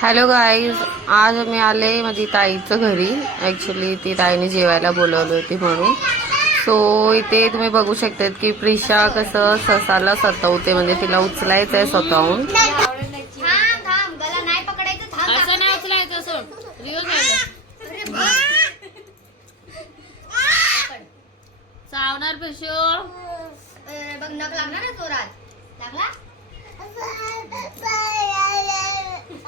Hello guys, आज मी आले माझी ताईचं घरी. ॲक्च्युली ती ताईने जेवायला बोलवली होती म्हणून. सो इथे तुम्ही बघू शकतात की प्रिशा कसं ससाला सतवते, म्हणजे तिला उचलायचं आहे स्वतःहून. असं नाही उचलायचं, सोड सावणार पिशो बघ, नख लागणार ना जोरात. लागला?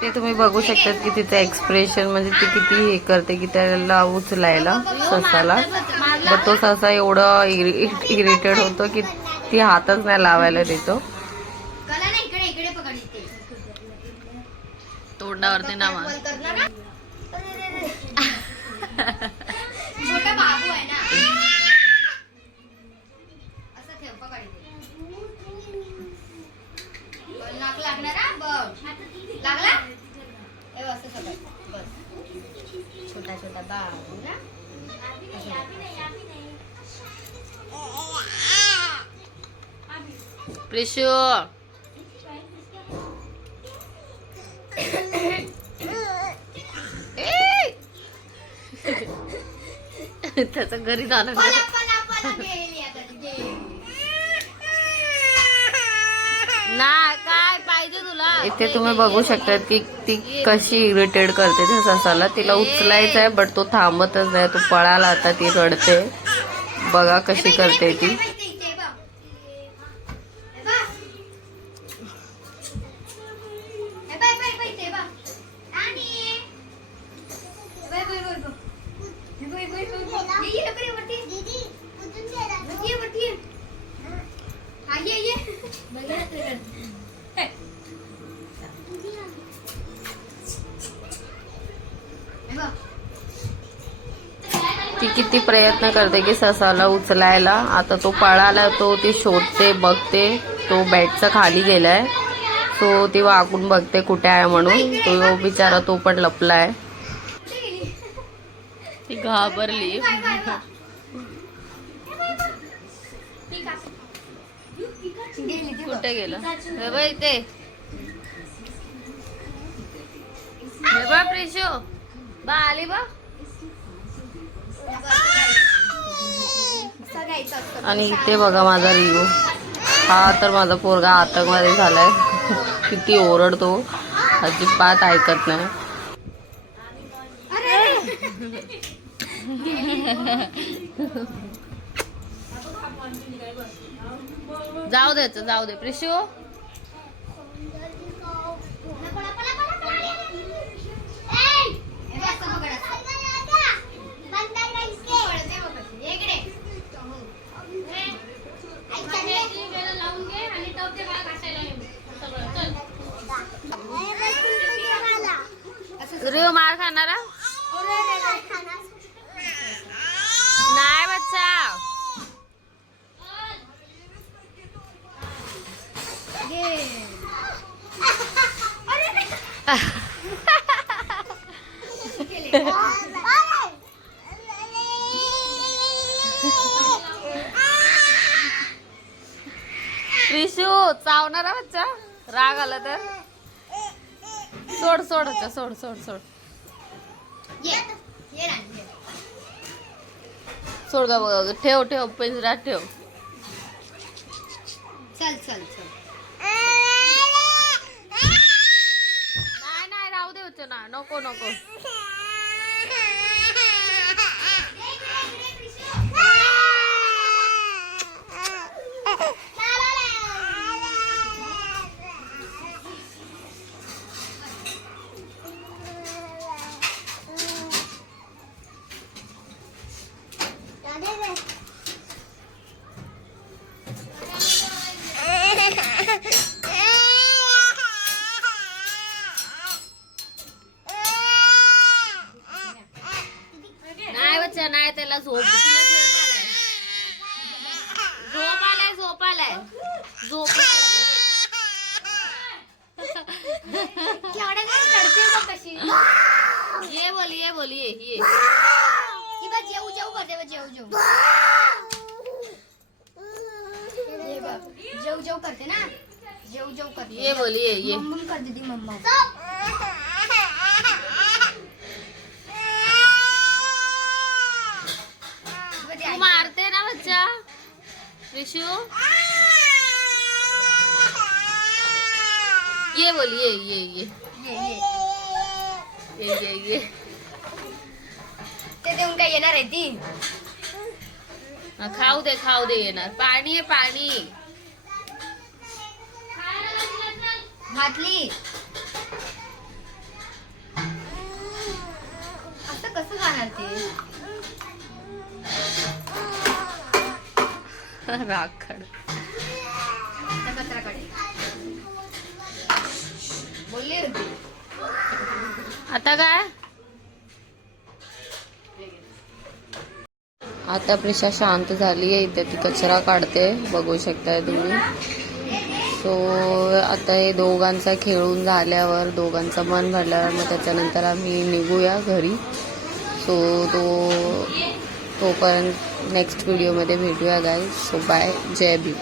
ते तुम्ही बघू शकतात की तिचं एक्सप्रेशन, म्हणजे ती किती हे करते की त्याला उचलायला ससाला. पण तो ससा एवढं इरिटेड होतो की ती हातच नाही लावायला देतो. गला नाही, इकडे इकडे पकड इथे. तोंडावरती नामा. छोटा बाबू आहे ना. असं ठेव, पकड इथे. नाक लागणार हा, बघ. लागला? ए असं सगळं. बस. छोटा छोटा बाबू ना. प्रिशो त्याचं घरी जाणं पला पला पला गेली आता तुझे. ना काय पाहिजे तुला. इथे तुम्ही बघू शकतात की ती कशी इरिटेट करते त्या ससाला. तिला उचलायचं आहे बट तो थांबतच नाही, तो पळाला. आता ती रडते, बघा कशी करते ती. ती किती प्रयत्न करते की ससाला उचलायला. आता तो पळाला, तो ती शोधते, बघते. तो बेडच्या खाली गेलाय, तो ती वाकून बघते कुठे आहे म्हणून. तो बिचारा तो पण लपलाय. ती घाबरली. कुठे गेलं हे बघ, इथे हे बघ प्रिशो, बा आली बा. आणि इथे बघा माझा रिओ. हा तर माझा पोरगा आतंकवादी झालाय. किती ओरडतो, अजिबात ऐकत नाही. जाऊ द्यायचं, जाऊ दे प्रिशो. रिओ मार खाणारा नाही बच्चा. प्रिशू चावणारा बच्चा, राग आला तर सोड सोड अच्छा, सोड सोड सोड सोड का बघा. ठेव ठेव, पिंजऱ्यात ठेव. चल चल चल. नाही नाही, राहू दे उच्च ना, नको नको. नाही बच्चा नाही, त्याला झोप, तिला झोप आलाय, झोप आलाय, झोप आलाय. ये बोल, ये बोल, ये ये. जेऊ जेऊ करते, जेऊ जेऊ. जेऊ जेऊ करते ना, जेऊ जेऊ करते. ये बोल, ये मम्मा कर देती मम्मा. प्रिशू ये बोल ये ये ये ये ये ये ते देऊन काय येणार आहे ती खाऊ दे येणार पाणी आहे पाणी घातली असं कसं जाणार ते राखड त्या कचऱ्याकडे बोलली होती आता काय आता प्रिशा शांत झाली आहे. इथे ती कचरा काढते, बघू शकताय तुम्ही. सो आता हे दोघांचा खेळून झाल्यावर, दोघांचं मन भरल्यावर मग त्याच्यानंतर आम्ही निघूया घरी. सो तोपर्यंत नेक्स्ट व्हिडिओमध्ये भेटूया गाईज. सो बाय, जय भीम.